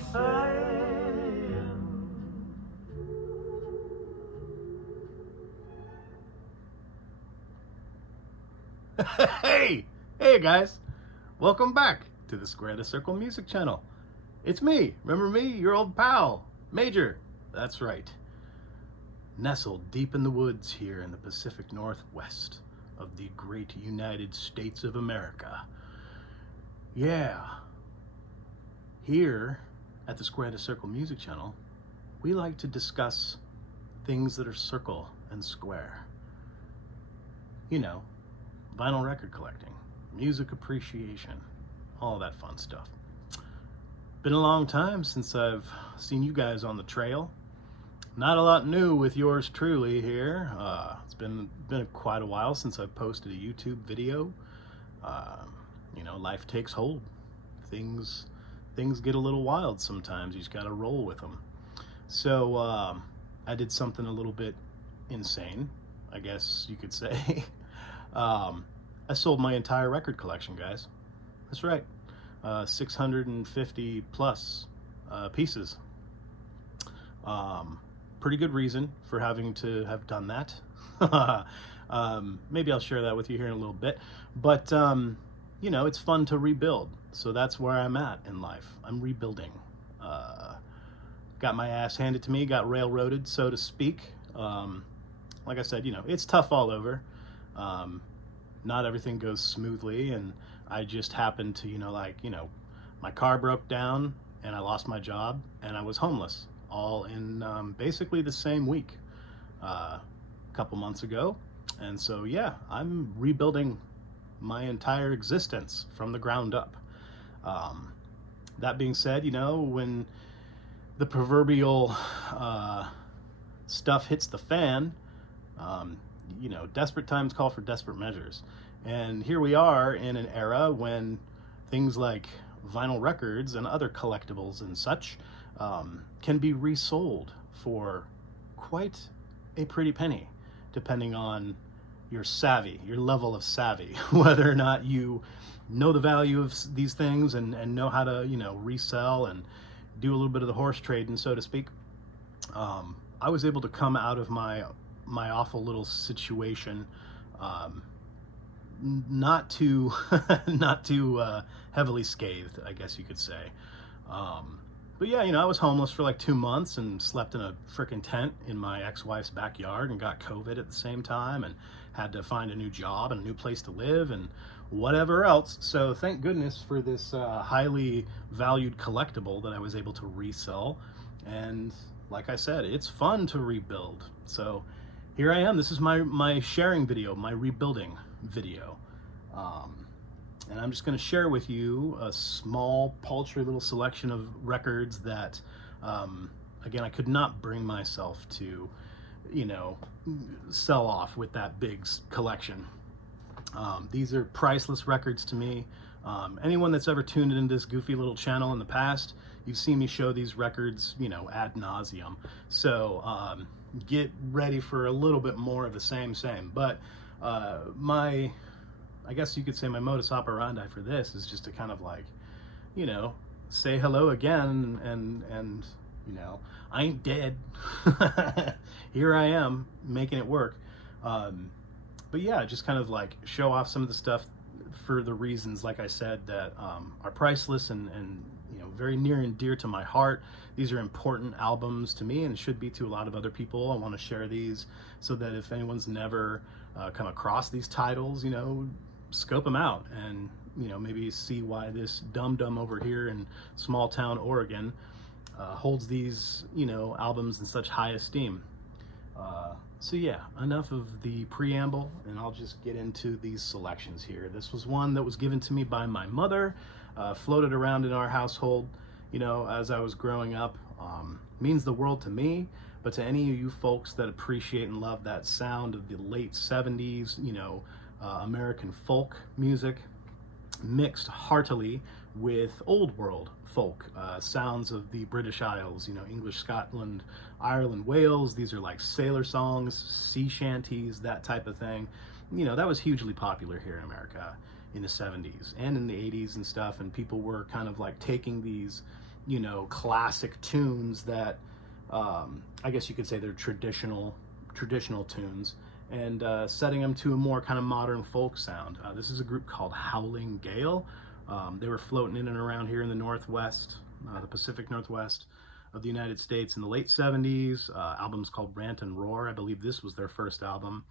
saying. Hey guys, welcome back to the Square the Circle music channel. It's me, remember me, your old pal, Major. That's right. Nestled deep in the woods here in the Pacific Northwest of the great United States of America. Yeah, here at the Square the Circle music channel, we like to discuss things that are circle and square. You know, vinyl record collecting, music appreciation, all that fun stuff. Been a long time since I've seen you guys on the trail. Not a lot new with yours truly here. It's been quite a while since I've posted a YouTube video. Life takes hold. Things get a little wild sometimes. You just gotta roll with them. So I did something a little bit insane, I guess you could say. I sold my entire record collection, guys. That's right. 650 plus pieces. Pretty good reason for having to have done that. Maybe I'll share that with you here in a little bit. But, it's fun to rebuild. So that's where I'm at in life. I'm rebuilding. Got my ass handed to me, got railroaded, so to speak. Like I said, it's tough all over. Not everything goes smoothly, and I just happened to, my car broke down and I lost my job and I was homeless all in basically the same week a couple months ago. And so, yeah, I'm rebuilding my entire existence from the ground up. That being said, when the proverbial stuff hits the fan, desperate times call for desperate measures. And here we are in an era when things like vinyl records and other collectibles and such can be resold for quite a pretty penny, depending on your savvy, your level of savvy, whether or not you know the value of these things and know how to, resell and do a little bit of the horse trading, so to speak. I was able to come out of my awful little situation, not too heavily scathed, I guess you could say. But yeah, I was homeless for like 2 months and slept in a freaking tent in my ex-wife's backyard and got COVID at the same time and had to find a new job and a new place to live and whatever else. So thank goodness for this highly valued collectible that I was able to resell. And like I said, it's fun to rebuild. So here I am. This is my sharing video, my rebuilding video. And I'm just going to share with you a small, paltry little selection of records that, again, I could not bring myself to, sell off with that big collection. These are priceless records to me. Anyone that's ever tuned into this goofy little channel in the past, you've seen me show these records, ad nauseum. So get ready for a little bit more of the same. But I guess you could say my modus operandi for this is just to kind of like, say hello again and I ain't dead. Here I am making it work. But yeah, just kind of like show off some of the stuff for the reasons, like I said, that are priceless and very near and dear to my heart. These are important albums to me and should be to a lot of other people. I want to share these so that if anyone's never come across these titles, scope them out and maybe see why this dum-dum over here in small town Oregon holds these albums in such high esteem. So yeah, enough of the preamble, and I'll just get into these selections here. This was one that was given to me by my mother, floated around in our household, as I was growing up. Means the world to me, but to any of you folks that appreciate and love that sound of the late 70s, American folk music, mixed heartily with old world folk sounds of the British Isles, English, Scotland, Ireland, Wales. These are like sailor songs, sea shanties, that type of thing. That was hugely popular here in America in the 70s and in the 80s and stuff, and people were kind of like taking these classic tunes that I guess you could say they're traditional tunes, and setting them to a more kind of modern folk sound. This is a group called Howling Gale. They were floating in and around here in the Northwest, the Pacific Northwest of the United States in the late 70s. Album's called Rant and Roar. I believe this was their first album.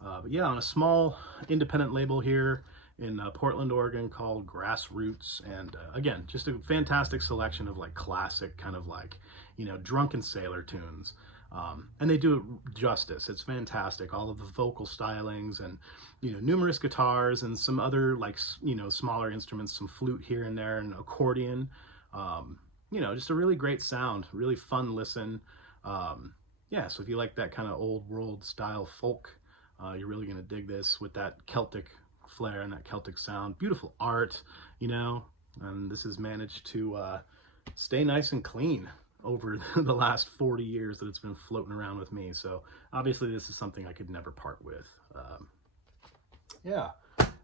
But yeah, on a small independent label here in Portland, Oregon called Grassroots. And again, just a fantastic selection of like classic kind of like, drunken sailor tunes. And they do it justice. It's fantastic. All of the vocal stylings and, numerous guitars and some other like, smaller instruments, some flute here and there and accordion. Just a really great sound, really fun listen. Yeah, so if you like that kind of old world style folk, you're really going to dig this with that Celtic flair and that Celtic sound. Beautiful art, and this has managed to stay nice and clean over the last 40 years that it's been floating around with me. So obviously this is something I could never part with. Yeah,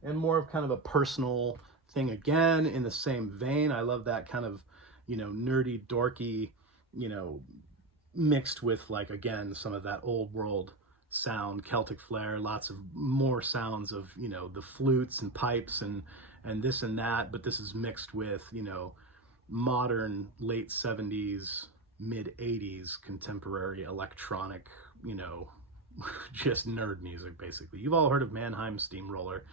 and more of kind of a personal thing again in the same vein. I love that kind of, nerdy, dorky, mixed with like, again, some of that old world sound, Celtic flair, lots of more sounds of, the flutes and pipes and this and that, but this is mixed with, modern late 70s, mid 80s contemporary electronic, just nerd music basically. You've all heard of Mannheim Steamroller.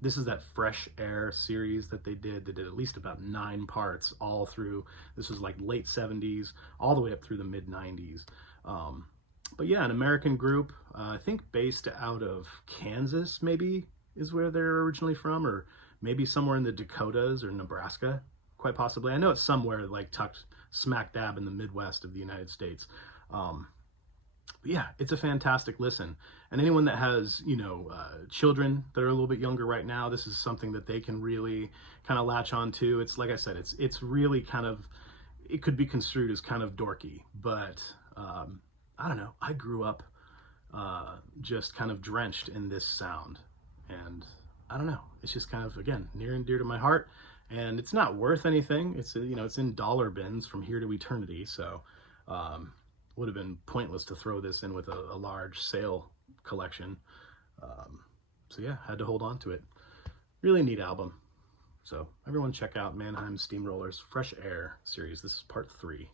This is that Fresh Air series that they did. They did at least about 9 parts all through. This was like late 70s, all the way up through the mid 90s. But yeah, an American group, I think based out of Kansas maybe is where they're originally from, or maybe somewhere in the Dakotas or Nebraska, quite possibly. I know it's somewhere like tucked smack dab in the Midwest of the United States. But yeah, it's a fantastic listen. And anyone that has, children that are a little bit younger right now, this is something that they can really kind of latch on to. It's like I said, it's really kind of, it could be construed as kind of dorky, but I don't know. I grew up just kind of drenched in this sound, and I don't know. It's just kind of, again, near and dear to my heart. And it's not worth anything. It's it's in dollar bins from here to eternity. So would have been pointless to throw this in with a large sale collection. So yeah, had to hold on to it. Really neat album. So everyone check out Mannheim Steamroller's Fresh Air series. This is part 3.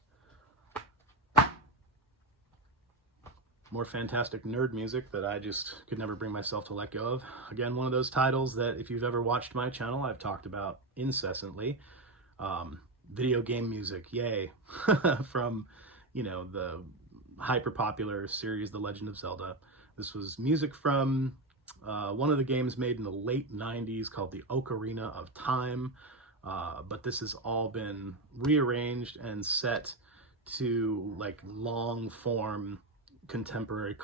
More fantastic nerd music that I just could never bring myself to let go of. Again, one of those titles that if you've ever watched my channel, I've talked about incessantly. Video game music, yay. From, the hyper popular series, The Legend of Zelda. This was music from one of the games made in the late 90s called the Ocarina of Time. But this has all been rearranged and set to like long form contemporary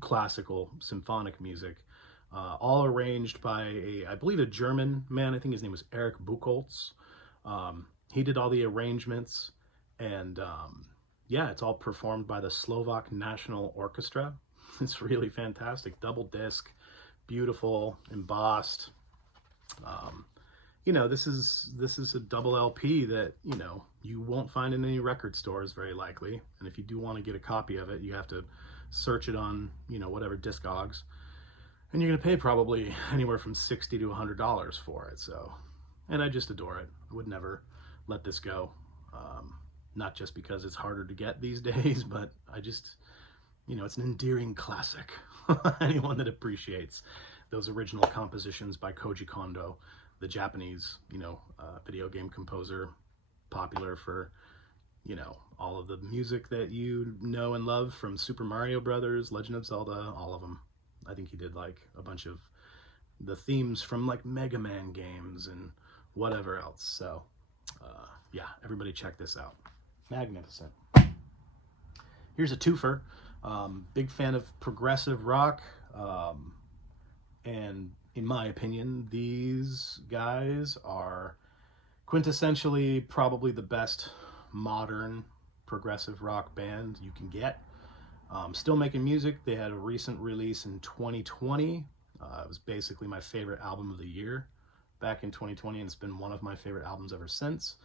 classical symphonic music, all arranged by I believe a German man. I think his name was Eric Buchholz. He did all the arrangements, and yeah, it's all performed by the Slovak National Orchestra. It's really fantastic. Double disc, beautiful, embossed. This is a double LP that you won't find in any record stores very likely, and if you do want to get a copy of it, you have to search it on whatever Discogs, and you're gonna pay probably anywhere from $60 to $100 for it. So, and I just adore it. I would never let this go. Not just because it's harder to get these days, but I just it's an endearing classic. Anyone that appreciates those original compositions by Koji Kondo, the Japanese, video game composer, popular for, all of the music that you know and love from Super Mario Brothers, Legend of Zelda, all of them. I think he did like a bunch of the themes from like Mega Man games and whatever else. So, yeah, everybody check this out. Magnificent. Here's a twofer. Big fan of progressive rock. And in my opinion, these guys are quintessentially probably the best modern progressive rock band you can get. Still making music. They had a recent release in 2020. It was basically my favorite album of the year back in 2020, and it's been one of my favorite albums ever since.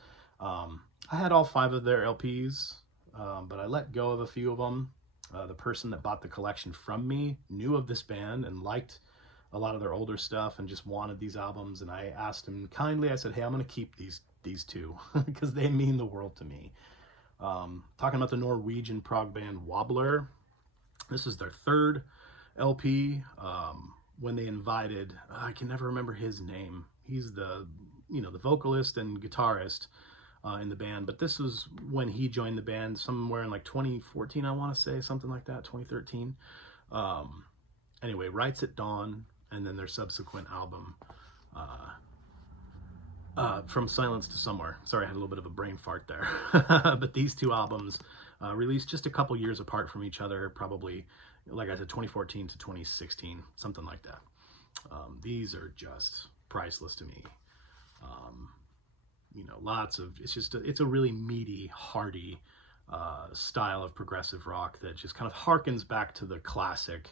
I had all 5 of their LPs, but I let go of a few of them. The person that bought the collection from me knew of this band and liked a lot of their older stuff and just wanted these albums. And I asked him kindly, I said, hey, I'm going to keep these 2 because they mean the world to me. Talking about the Norwegian prog band Wobbler. This is their 3rd LP. When they invited, I can never remember his name. He's the vocalist and guitarist in the band, but this was when he joined the band somewhere in like 2014, I want to say, something like that, 2013. Anyway, Rights at Dawn, and then their subsequent album, From Silence to Somewhere. Sorry, I had a little bit of a brain fart there. But these 2 albums released just a couple years apart from each other, probably, like I said, 2014 to 2016, something like that. These are just priceless to me. Lots of, it's a really meaty, hearty style of progressive rock that just kind of harkens back to the classic,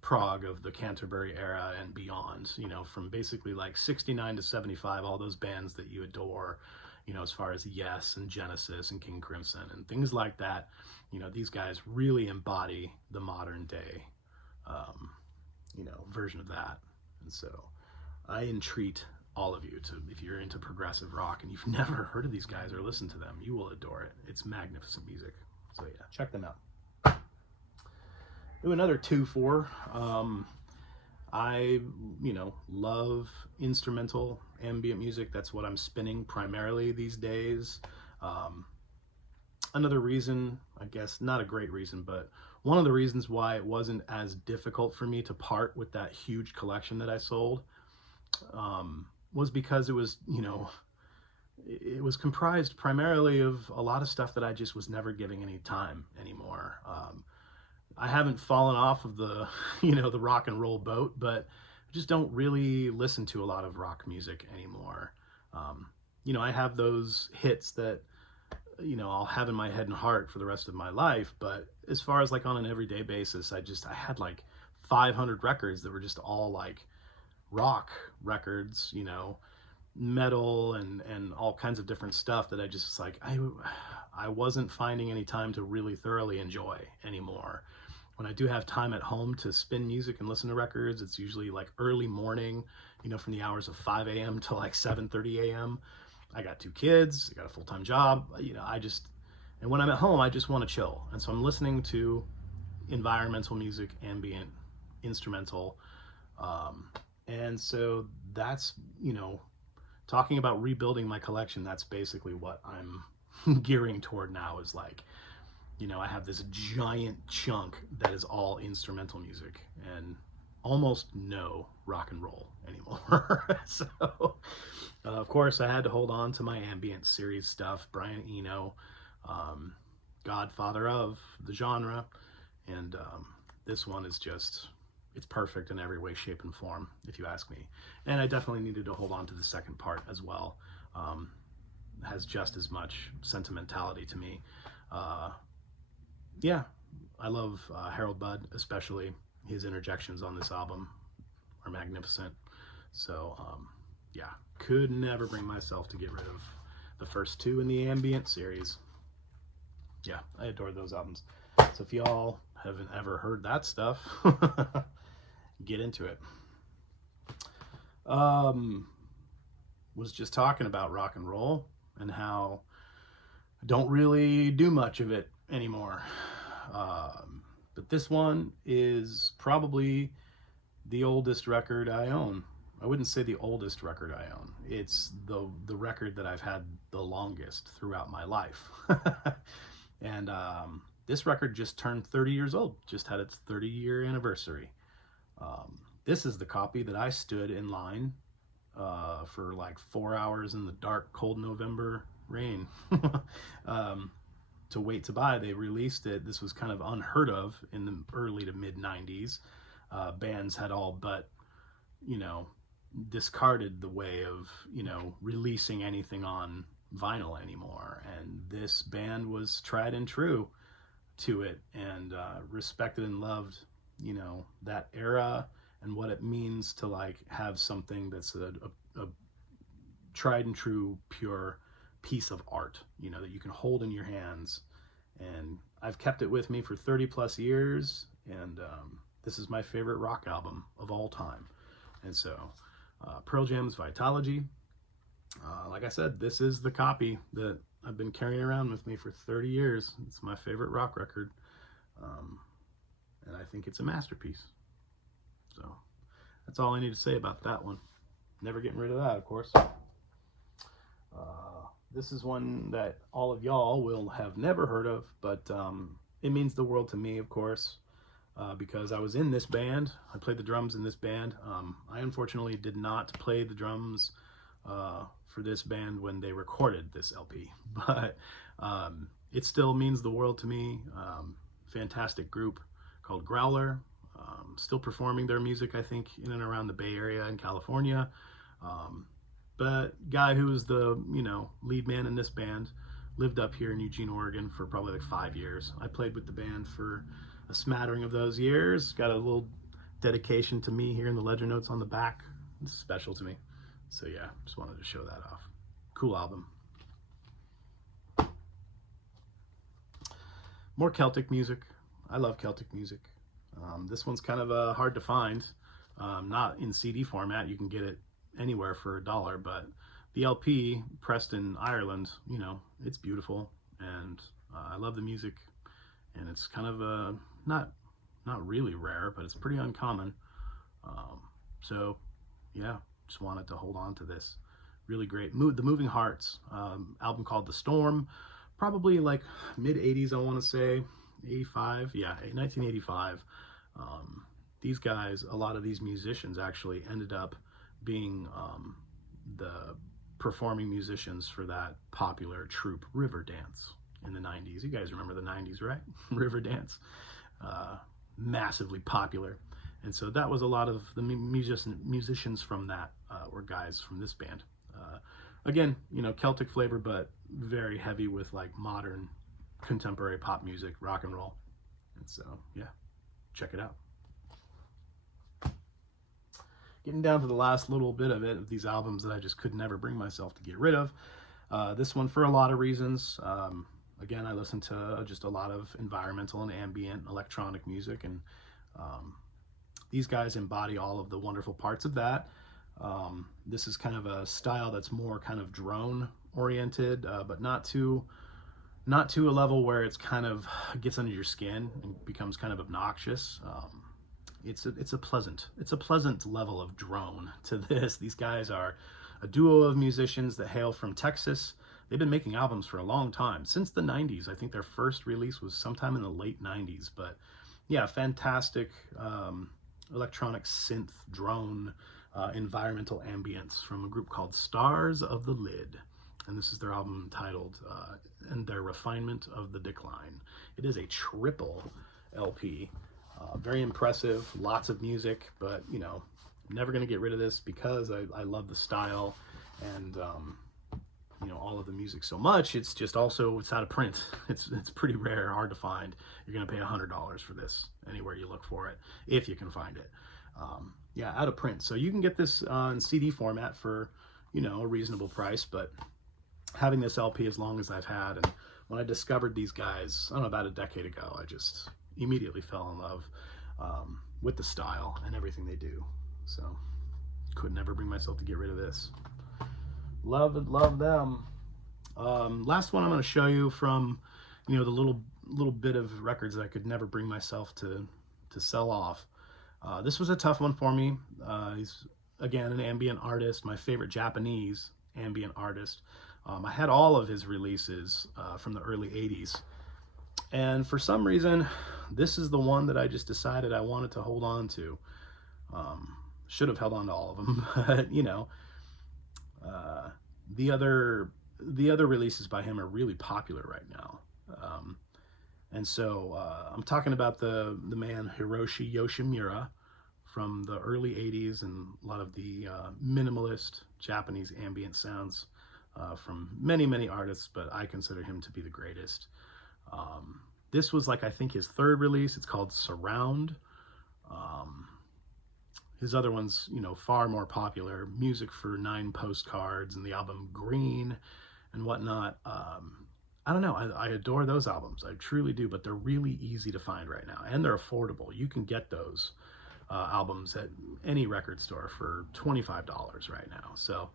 prog of the Canterbury era and beyond, from basically like 69 to 75, all those bands that you adore, as far as Yes and Genesis and King Crimson and things like that. These guys really embody the modern day, version of that. And so I entreat all of you to, if you're into progressive rock and you've never heard of these guys or listened to them, you will adore it. It's magnificent music. So yeah, check them out. Do another 2-4. I, love instrumental ambient music. That's what I'm spinning primarily these days. Another reason, I guess, not a great reason, but one of the reasons why it wasn't as difficult for me to part with that huge collection that I sold was because it was, it was comprised primarily of a lot of stuff that I just was never giving any time anymore. I haven't fallen off of the, the rock and roll boat, but I just don't really listen to a lot of rock music anymore. I have those hits that, I'll have in my head and heart for the rest of my life. But as far as like on an everyday basis, I had like 500 records that were just all like rock records, metal and all kinds of different stuff that I just like, I wasn't finding any time to really thoroughly enjoy anymore. When I do have time at home to spin music and listen to records, it's usually like early morning, from the hours of 5 a.m. to like 7:30 a.m. I got 2 kids, I got a full-time job, and when I'm at home, I just want to chill. And so I'm listening to environmental music, ambient, instrumental. And so that's, talking about rebuilding my collection, that's basically what I'm gearing toward now, is like, I have this giant chunk that is all instrumental music and almost no rock and roll anymore. So, of course, I had to hold on to my ambient series stuff, Brian Eno, godfather of the genre. And this one is just, it's perfect in every way, shape, and form, if you ask me. And I definitely needed to hold on to the second part as well. It has just as much sentimentality to me. Yeah, I love Harold Budd, especially. His interjections on this album are magnificent. So, yeah, could never bring myself to get rid of the first 2 in the ambient series. Yeah, I adore those albums. So if y'all haven't ever heard that stuff, get into it. Was just talking about rock and roll and how I don't really do much of it anymore. But this one is probably the oldest record I own. I wouldn't say the oldest record I own. It's the record that I've had the longest throughout my life. And this record just turned 30 years old, just had its 30-year anniversary. This is the copy that I stood in line for like 4 hours in the dark, cold November rain to wait to buy. They released it. This was kind of unheard of in the early to mid 90s. Bands had all but, discarded the way of, releasing anything on vinyl anymore. And this band was tried and true to it, and respected and loved, that era and what it means to like have something that's a tried and true, pure piece of art, you know, that you can hold in your hands. And I've kept it with me for 30 plus years, and this is my favorite rock album of all time. And so Pearl Jam's Vitalogy, like I said, this is the copy that I've been carrying around with me for 30 years. It's my favorite rock record, and I think it's a masterpiece. So that's all I need to say about that one. Never getting rid of that, of course. This is one that all of y'all will have never heard of, but it means the world to me, of course, because I was in this band. I played the drums in this band. I unfortunately did not play the drums for this band when they recorded this LP, but it still means the world to me. Fantastic group called Growler, still performing their music, I think, in and around the Bay Area in California. But guy who was the, you know, lead man in this band lived up here in Eugene, Oregon for probably like 5 years. I played with the band for a smattering of those years. Got a little dedication to me here in the ledger notes on the back. It's special to me. So yeah, just wanted to show that off. Cool album. More Celtic music. I love Celtic music. This one's kind of hard to find. Not in CD format. You can get it anywhere for $1, but the LP pressed in Ireland, you know, it's beautiful, and I love the music, and it's kind of not really rare, but it's pretty uncommon. So yeah, just wanted to hold on to this. Really great. The Moving Hearts album called The Storm, probably like mid 80s, I want to say 85, yeah, 1985. These guys, a lot of these musicians actually ended up being the performing musicians for that popular troupe Riverdance in the 90s. You guys remember the 90s, right? Riverdance, massively popular. And so that was a lot of the musicians from that were guys from this band. Again, you know, Celtic flavor, but very heavy with like modern contemporary pop music, rock and roll. And so, yeah, check it out. Getting down to the last little bit of it, of these albums that I just could never bring myself to get rid of. This one for a lot of reasons. Again, I listen to just a lot of environmental and ambient electronic music, and these guys embody all of the wonderful parts of that. This is kind of a style that's more kind of drone oriented, but not to a level where it's kind of gets under your skin and becomes kind of obnoxious. It's a pleasant level of drone to this. These guys are a duo of musicians that hail from Texas. They've been making albums for a long time, since the 90s. I think their first release was sometime in the late 90s, but yeah, fantastic electronic synth drone environmental ambience from a group called Stars of the Lid. And this is their album titled And Their Refinement of the Decline. It is a triple LP. Very impressive, lots of music, but you know, never going to get rid of this because I love the style and you know, all of the music so much. It's just also, it's out of print. It's pretty rare, hard to find. You're going to pay $100 for this anywhere you look for it, if you can find it. Yeah, out of print. So you can get this in CD format for, you know, a reasonable price, but having this LP as long as I've had, and when I discovered these guys, I don't know, about a decade ago, I just immediately fell in love with the style and everything they do. So could never bring myself to get rid of this. Love them. Last one I'm going to show you from, you know, the little bit of records that I could never bring myself to sell off. This was a tough one for me. He's again an ambient artist, my favorite Japanese ambient artist. I had all of his releases from the early 80s. And for some reason, this is the one that I just decided I wanted to hold on to. Should have held on to all of them, but you know, the other releases by him are really popular right now. And so I'm talking about the man Hiroshi Yoshimura from the early 80s, and a lot of the minimalist Japanese ambient sounds from many artists, but I consider him to be the greatest. This was like, I think, his third release. It's called Surround. His other ones, you know, far more popular. Music for 9 Postcards and the album Green and whatnot. I don't know. I adore those albums. I truly do, but they're really easy to find right now, and they're affordable. You can get those albums at any record store for $25 right now. So,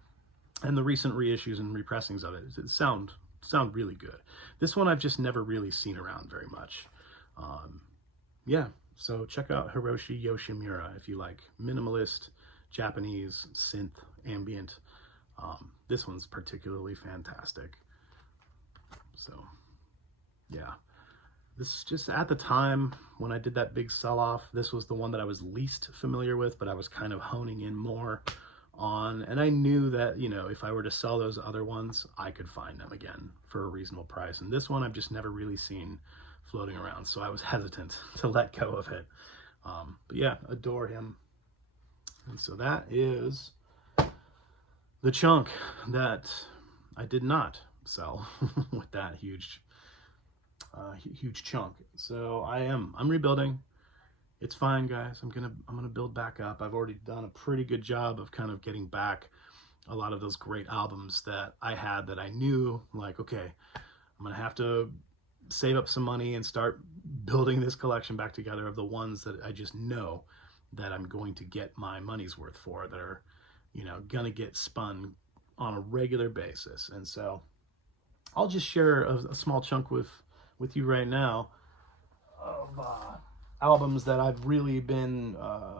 and the recent reissues and repressings of it sound really good. This one I've just never really seen around very much. Yeah, so check out Hiroshi Yoshimura if you like minimalist, Japanese, synth, ambient. This one's particularly fantastic. So, yeah. This is just at the time when I did that big sell-off, this was the one that I was least familiar with, but I was kind of honing in more on. And I knew that, you know, if I were to sell those other ones, I could find them again for a reasonable price. And this one I've just never really seen floating around, so I was hesitant to let go of it. But yeah, adore him. And so that is the chunk that I did not sell with that huge chunk. So I'm rebuilding. It's fine, guys. I'm gonna build back up. I've already done a pretty good job of kind of getting back a lot of those great albums that I had that I knew, like, okay, I'm gonna have to save up some money and start building this collection back together of the ones that I just know that I'm going to get my money's worth for, that are, you know, gonna get spun on a regular basis. And so I'll just share a small chunk with you right now of albums that I've really been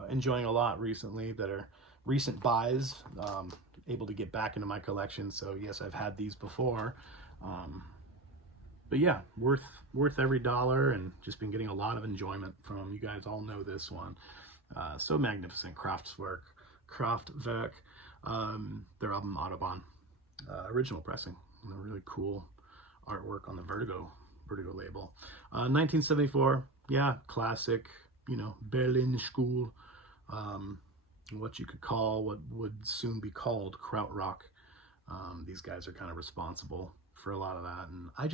enjoying a lot recently, that are recent buys, able to get back into my collection. So yes, I've had these before, but yeah, worth every dollar, and just been getting a lot of enjoyment from. You guys all know this one. So Magnificent, Kraftwerk, their album Autobahn, original pressing, really cool artwork on the Vertigo label. 1974, yeah, classic, you know, Berlin School, what you could call, what would soon be called krautrock. These guys are kind of responsible for a lot of that, and I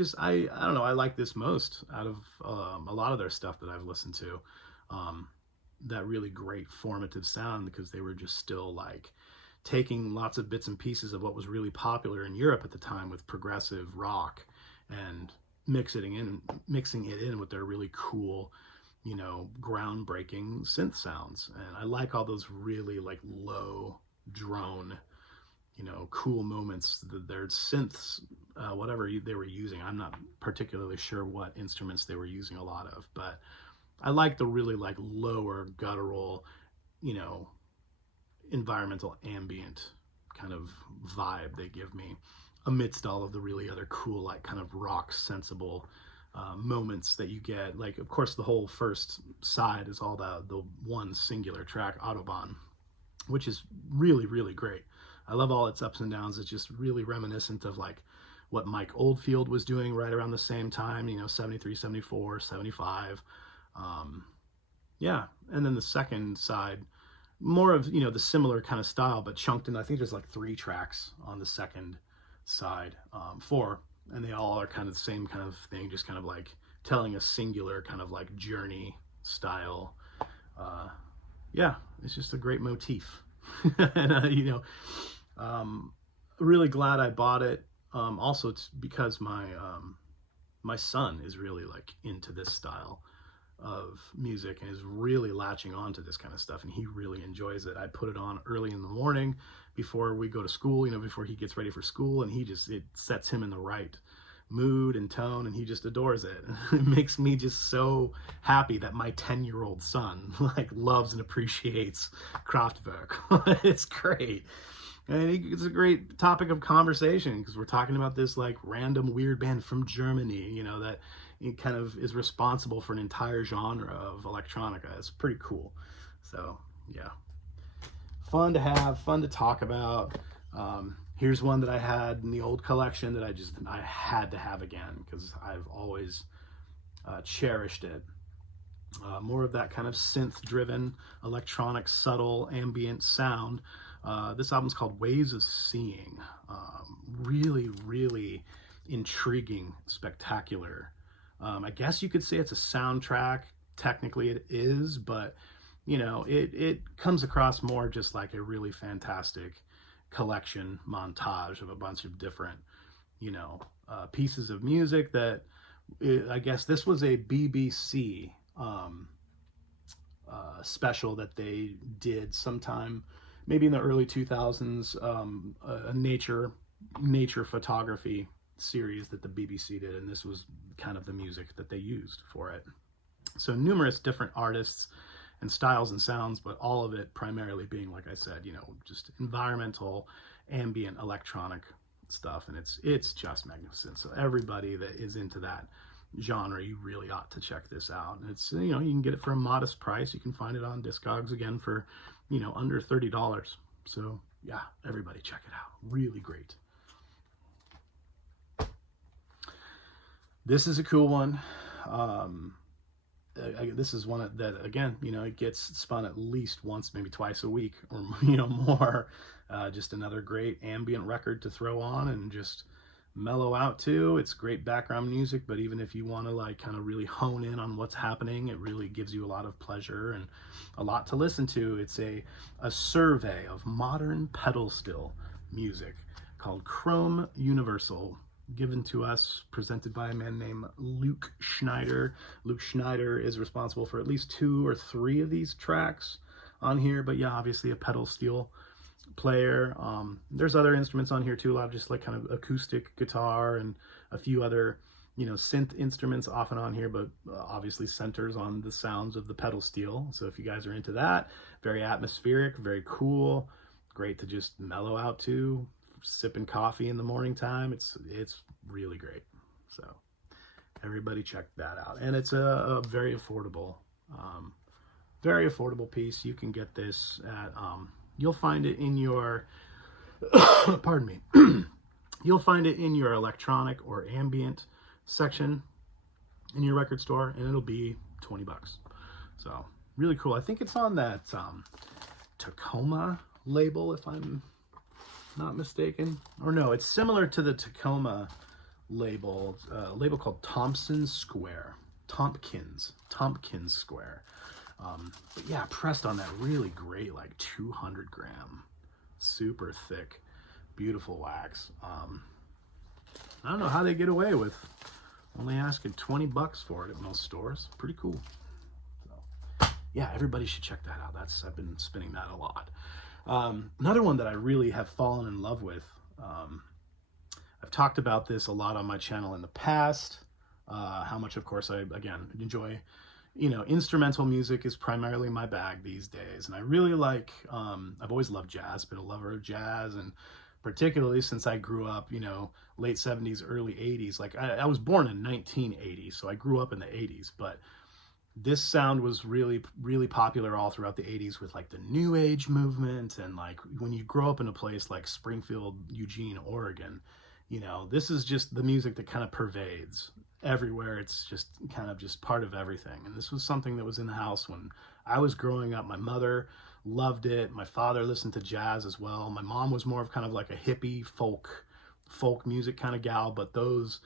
don't know, I like this most out of a lot of their stuff that I've listened to. That really great formative sound, because they were just still like taking lots of bits and pieces of what was really popular in Europe at the time with progressive rock, and mixing it in with their really cool, you know, groundbreaking synth sounds. And I like all those really like low drone, you know, cool moments. Their synths, whatever they were using, I'm not particularly sure what instruments they were using a lot of, but I like the really like lower guttural, you know, environmental ambient kind of vibe they give me, amidst all of the really other cool, like kind of rock sensible moments that you get. Like, of course, the whole first side is all the one singular track, Autobahn, which is really, really great. I love all its ups and downs. It's just really reminiscent of like what Mike Oldfield was doing right around the same time, you know, 73, 74, 75. Yeah, and then the second side, more of, you know, the similar kind of style, but chunked in. I think there's like 3 tracks on the second side, 4, and they all are kind of the same kind of thing, just kind of like telling a singular kind of like journey style. Yeah, it's just a great motif. And you know, really glad I bought it. Also, it's because my son is really like into this style of music and is really latching on to this kind of stuff, and he really enjoys it. I put it on early in the morning before we go to school, you know, before he gets ready for school, and it sets him in the right mood and tone, and he just adores it. It makes me just so happy that my 10-year-old son like loves and appreciates Kraftwerk. It's great. And it's a great topic of conversation, because we're talking about this like random weird band from Germany, you know, that it kind of is responsible for an entire genre of electronica. It's pretty cool. So yeah, fun to have, fun to talk about. Here's one that I had in the old collection that I had to have again, because I've always cherished it. More of that kind of synth-driven, electronic, subtle, ambient sound. This album's called Ways of Seeing. Really, really intriguing, spectacular. I guess you could say it's a soundtrack. Technically it is, but you know, it comes across more just like a really fantastic collection montage of a bunch of different, pieces of music that I guess this was a BBC special that they did sometime, maybe in the early 2000s, a nature photography series that the BBC did, and this was kind of the music that they used for it. So numerous different artists and styles and sounds, but all of it primarily being, like I said, just environmental, ambient, electronic stuff, and it's just magnificent. So everybody that is into that genre, you really ought to check this out. And it's, you can get it for a modest price. You can find it on Discogs again for, under $30. So yeah, everybody check it out. Really great. This is a cool one. This is one that, again, it gets spun at least once, maybe twice a week, or more. Just another great ambient record to throw on and just mellow out to. It's great background music, but even if you want to kind of really hone in on what's happening, it really gives you a lot of pleasure and a lot to listen to. It's a survey of modern pedal steel music called Chrome Universal, given to us, presented by a man named Luke Schneider. Luke Schneider is responsible for at least 2 or 3 of these tracks on here, but yeah, obviously a pedal steel player. There's other instruments on here too, a lot of just kind of acoustic guitar and a few other synth instruments often on here, but obviously centers on the sounds of the pedal steel. So if you guys are into that, very atmospheric, very cool, great to just mellow out to, sipping coffee in the morning time. It's really great. So everybody check that out, and it's a very affordable piece. You can get this at you'll find it in your pardon me you'll find it in your electronic or ambient section in your record store, and it'll be $20. So really cool. I think it's on that Tacoma label, if I'm not mistaken, or no, it's similar to the Tacoma label, label called Tompkins Square. But yeah, pressed on that really great 200 gram, super thick, beautiful wax. I don't know how they get away with only asking $20 for it at most stores. Pretty cool. So yeah, everybody should check that out. I've been spinning that a lot. Another one that I really have fallen in love with, I've talked about this a lot on my channel in the past, how much, of course, I, again, enjoy, instrumental music is primarily my bag these days. And I really I've always loved jazz, been a lover of jazz, and particularly since I grew up, late 70s, early 80s. I was born in 1980, so I grew up in the 80s, but this sound was really, really popular all throughout the 80s with the New Age movement. And when you grow up in a place like Springfield, Eugene, Oregon, this is just the music that kind of pervades everywhere. It's just kind of just part of everything. And this was something that was in the house when I was growing up. My mother loved it. My father listened to jazz as well. My mom was more of kind of a hippie folk music kind of gal, but those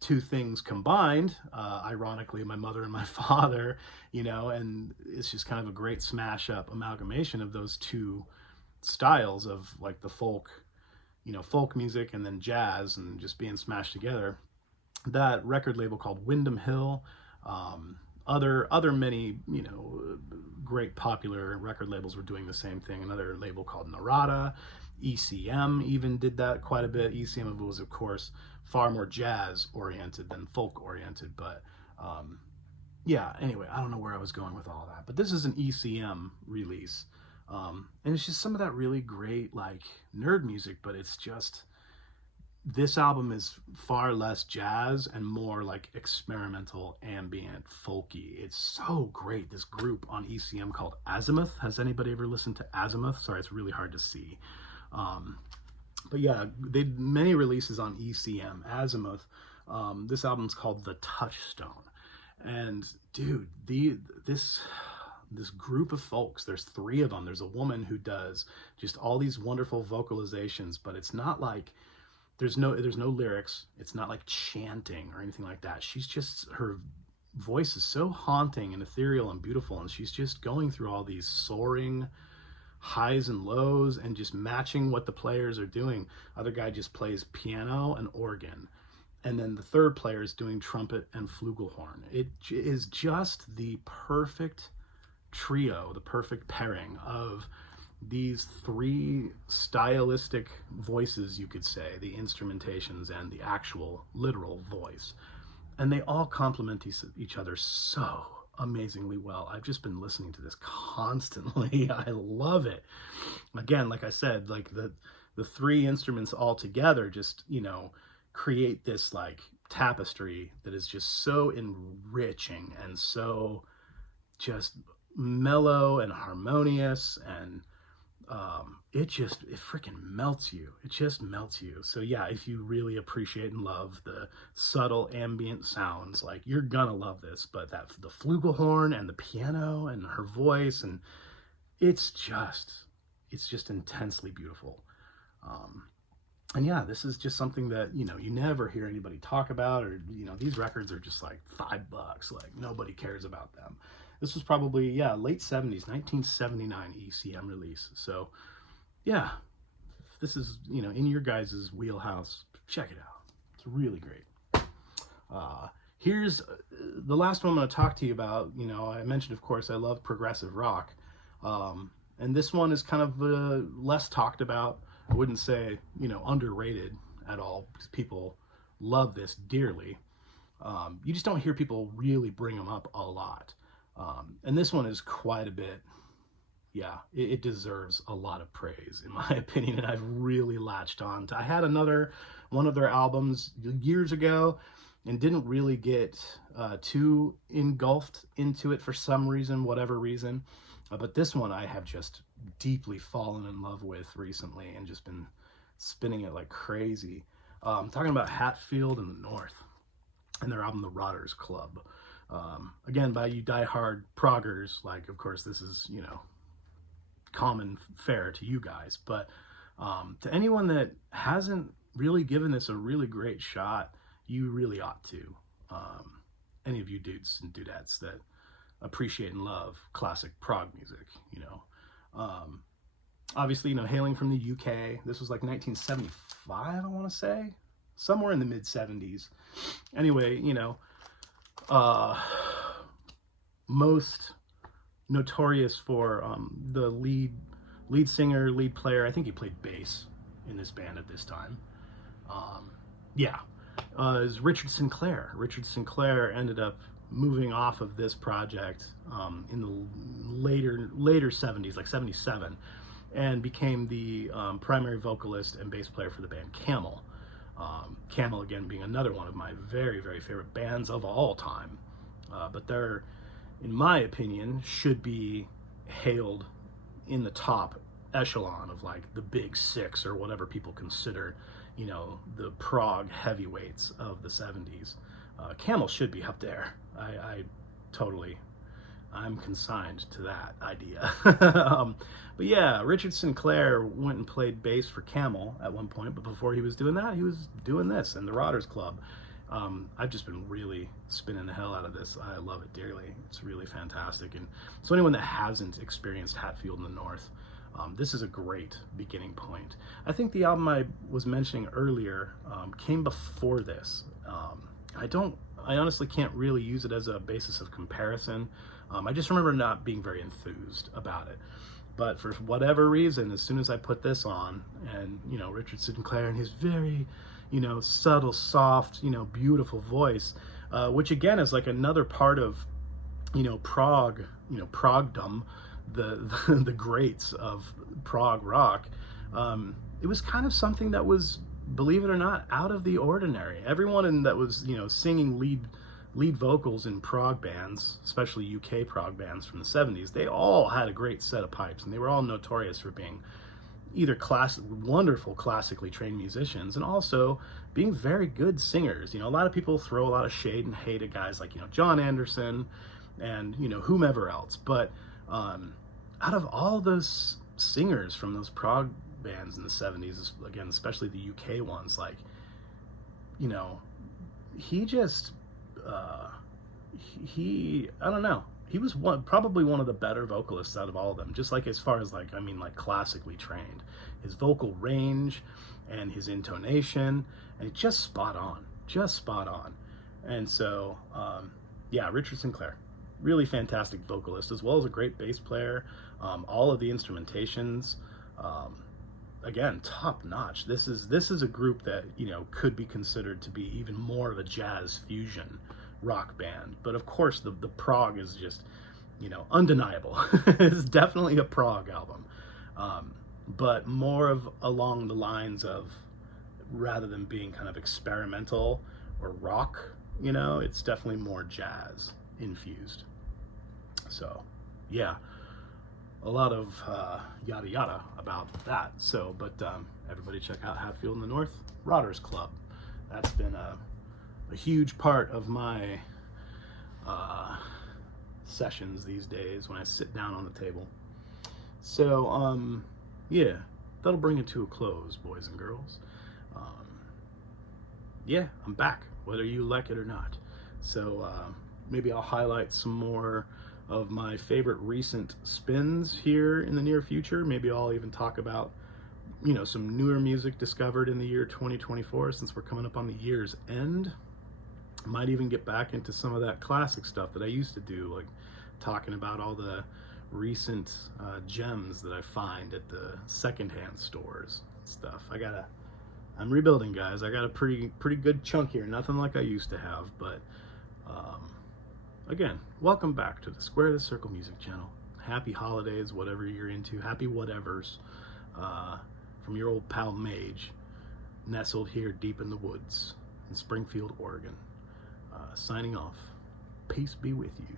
2 things combined, ironically, my mother and my father, and it's just kind of a great smash up amalgamation of those 2 styles of the folk music and then jazz, and just being smashed together. That record label called Windham Hill, other many, great popular record labels were doing the same thing. Another label called Narada, ECM even did that quite a bit. ECM was, of course, far more jazz oriented than folk oriented, but yeah, anyway, I don't know where I was going with all that, but this is an ECM release, and it's just some of that really great nerd music, but it's just, this album is far less jazz and more experimental, ambient, folky. It's so great. This group on ECM called Azimuth. Has anybody ever listened to Azimuth? Sorry, it's really hard to see. But yeah, they did many releases on ECM, Azimuth. This album's called The Touchstone. And dude, this group of folks, there's 3 of them. There's a woman who does just all these wonderful vocalizations, but it's not there's no lyrics. It's not chanting or anything like that. She's just, her voice is so haunting and ethereal and beautiful, and she's just going through all these soaring highs and lows and just matching what the players are doing. Other guy just plays piano and organ, and then the third player is doing trumpet and flugelhorn. It is just the perfect trio, the perfect pairing of these three stylistic voices, you could say, the instrumentations and the actual literal voice. And they all complement each other so amazingly well. I've just been listening to this constantly. I love it. Again, like I said, like the three instruments all together just, you know, create this like tapestry that is just so enriching and so just mellow and harmonious, and it freaking melts you. It just melts you. So yeah, if you really appreciate and love the subtle ambient sounds, like, you're gonna love this. But the flugelhorn and the piano and her voice, and it's just intensely beautiful. And yeah, this is just something that, you know, you never hear anybody talk about, or, you know, these records are just like $5, like nobody cares about them. This was probably, yeah, late 70s, 1979 ECM release. So yeah, if this is, you know, in your guys' wheelhouse, check it out. It's really great. Here's the last one I'm going to talk to you about. You know, I mentioned, of course, I love progressive rock. And this one is kind of less talked about. I wouldn't say, you know, underrated at all, because people love this dearly. You just don't hear people really bring them up a lot. And this one is quite a bit, yeah, it deserves a lot of praise, in my opinion, and I've really latched on to. I had one of their albums years ago and didn't really get too engulfed into it for some reason, whatever reason. But this one I have just deeply fallen in love with recently and just been spinning it like crazy. I'm talking about Hatfield and the North and their album, The Rotters Club. Again, by you diehard proggers, like, of course, this is, you know, common fare to you guys. But to anyone that hasn't really given this a really great shot, you really ought to. Any of you dudes and dudettes that appreciate and love classic prog music, you know. Obviously, you know, hailing from the UK, this was like 1975, I want to say, somewhere in the mid 70s. Anyway, you know, most notorious for the lead singer, lead player. I think he played bass in this band at this time. Is Richard Sinclair. Richard Sinclair ended up moving off of this project in the later 70s, like 77, and became the primary vocalist and bass player for the band Camel. Camel, again, being another one of my very, very favorite bands of all time. But they're, in my opinion, should be hailed in the top echelon of like the big six, or whatever people consider, you know, the prog heavyweights of the 70s. Camel should be up there. I'm consigned to that idea. But yeah, Richard Sinclair went and played bass for Camel at one point, but before he was doing that, he was doing this in the Rotters Club. I've just been really spinning the hell out of this. I love it dearly. It's really fantastic. And so anyone that hasn't experienced Hatfield in the North, this is a great beginning point. I think the album I was mentioning earlier came before this. I honestly can't really use it as a basis of comparison. I just remember not being very enthused about it. But for whatever reason, as soon as I put this on, and, you know, Richard Sinclair and his very, you know, subtle, soft, you know, beautiful voice, which again is like another part of, you know, progdom, the greats of prog rock. It was kind of something that was, believe it or not, out of the ordinary. Everyone that was, you know, singing lead vocals in prog bands, especially UK prog bands from the 70s, they all had a great set of pipes, and they were all notorious for being either wonderful classically trained musicians, and also being very good singers. You know, a lot of people throw a lot of shade and hate at guys like, you know, John Anderson and, you know, whomever else. But out of all those singers from those prog bands in the 70s, again, especially the UK ones, like, you know, he just, I don't know. probably one of the better vocalists out of all of them. Just like as far as like, I mean, like classically trained, his vocal range and his intonation, and it's just spot on, just spot on. And so, yeah, Richard Sinclair, really fantastic vocalist, as well as a great bass player. All of the instrumentations, again, top notch. This is a group that, you know, could be considered to be even more of a jazz fusion rock band. But of course, the prog is just, you know, undeniable. It's definitely a prog album, but more of along the lines of, rather than being kind of experimental or rock, you know, it's definitely more jazz infused. So, yeah, a lot of yada yada about that. So, but everybody check out Hatfield in the North Rotters Club. That's been a huge part of my sessions these days when I sit down on the table. So, yeah, that'll bring it to a close, boys and girls. Yeah, I'm back, whether you like it or not. So maybe I'll highlight some more of my favorite recent spins here in the near future. Maybe I'll even talk about, you know, some newer music discovered in the year 2024, since we're coming up on the year's end. I might even get back into some of that classic stuff that I used to do, like talking about all the recent gems that I find at the secondhand stores and stuff. I'm rebuilding, guys. I got a pretty good chunk here. Nothing like I used to have, but again, welcome back to the Square the Circle Music Channel. Happy holidays, whatever you're into. Happy whatevers from your old pal Mage, nestled here deep in the woods in Springfield, Oregon. Signing off. Peace be with you.